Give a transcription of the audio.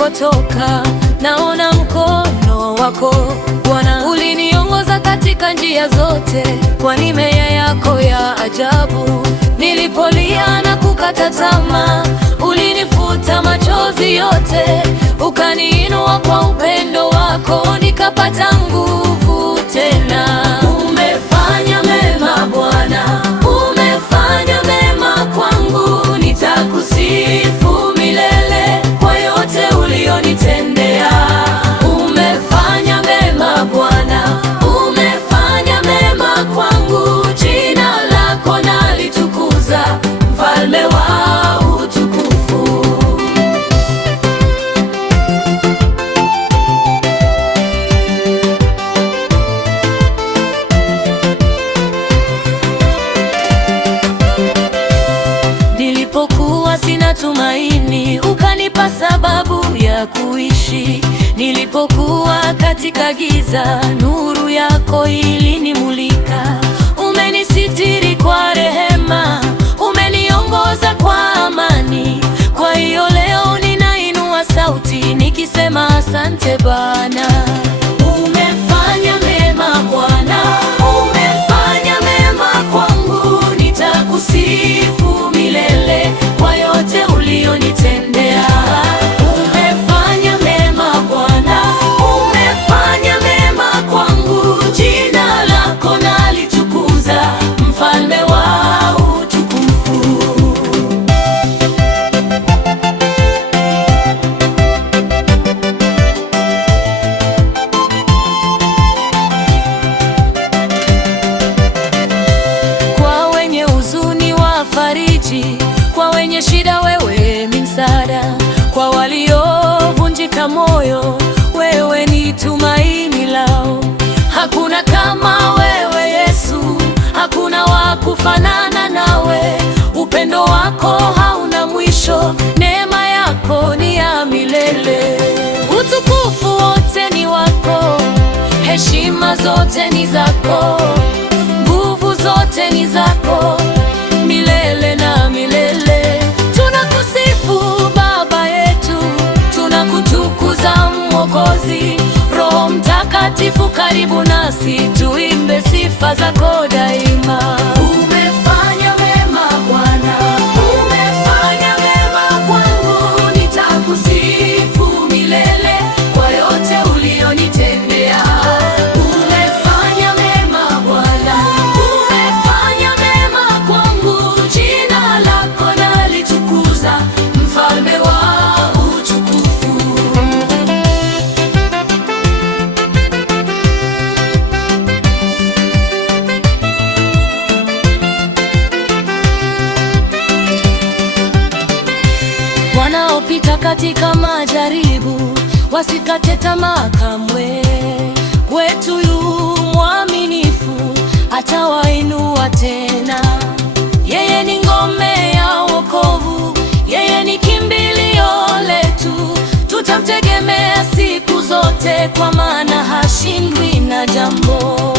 nilikotoka, naona mkono wako Bwana. Uliniongoza katika njia zote, kwa neema yako ya ajabu. Nilipolia na kukata tamaa, ulinifuta machozi yote, ukaniinua kwa upendo wako, nikapata nguvu tena. Umefanya mema Bwana, umefanya mema kwangu, nitakusifu milele kwa yote ulionitendea. Umefanya mema Bwana, umefanya mema kwangu, jina lako nalitukuza, mfalme wa utukufu. Nilipokuwa sina tumaini, ukanipa sababu ya kuishi. Nilipokuwa katika giza, nuru yako ilinimulika. Umenisitiri kwa rehema, umeniongoza kwa amani. Kwa hiyo leo ninainua sauti nikisema asante Bwana. Umefanya mema Bwana, umefanya mema kwangu, nitakusifu milele kwa yote ulionitendea. Umefanya mema Bwana, umefanya mema kwangu, jina lako nalitukuza, mfalme wa utukufu. Kwa wenye huzuni wafariji, kwa wenye shida wewe ni msaada, kwa waliovunjika moyo wewe ni tumaini lao. Hakuna kama wewe Yesu, hakuna wa kufanana nawe. Upendo wako hauna mwisho, neema yako ni ya milele. Utukufu wote ni wako, heshima zote ni zako, nguvu zote ni zako, milele na milele. Tunakusifu Baba yetu, tunakutukuza Mwokozi. Roho Mtakatifu karibu nasi, tuimbe sifa zako daima. Umefanya mema Bwana, umefanya mema kwangu, nitakusifu milele kwa yote ulionitendea. Umefanya mema Bwana, umefanya mema kwangu, jina lako nalitukuza, mfalme wa utukufu. Wanaopita katika majaribu wasikate tamaa kamwe. Kwetu yu mwaminifu, atawainua tena. Yeye ni ngome ya wokovu, yeye ni kimbilio letu. Tutamtegemea siku zote, kwa maana hashindwi na jambo.